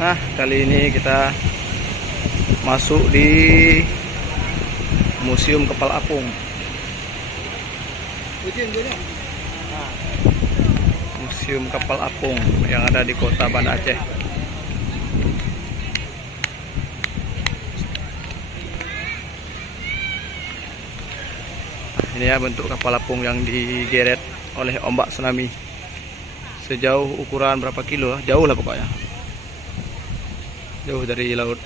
Nah, kali ini kita masuk di Museum Kapal Apung. Museum Kapal Apung yang ada di kota Banda Aceh. Ini ya bentuk kapal apung yang digeret oleh ombak tsunami. Sejauh ukuran berapa kilo? Jauh lah pokoknya. Jauh dari laut,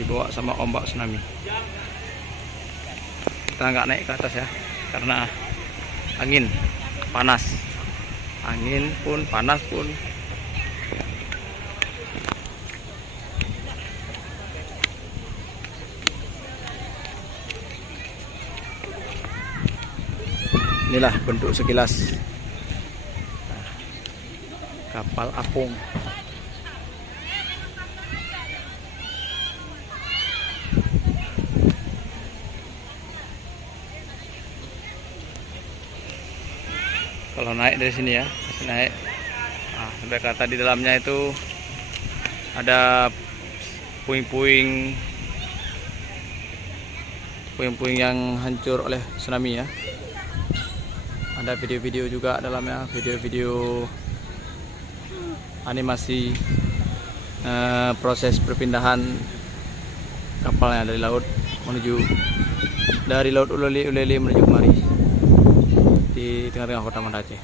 dibawa sama ombak tsunami. Kita nggak naik ke atas ya, karena angin panas. Angin pun panas pun. Inilah bentuk sekilas kapal apung. Kalau naik dari sini ya, naik. Nah, sampai kata di dalamnya itu ada puing-puing yang hancur oleh tsunami ya. Ada video-video juga dalamnya, video-video animasi proses perpindahan kapalnya dari laut Uleli menuju kemari di tengah-tengah kota Banda Aceh.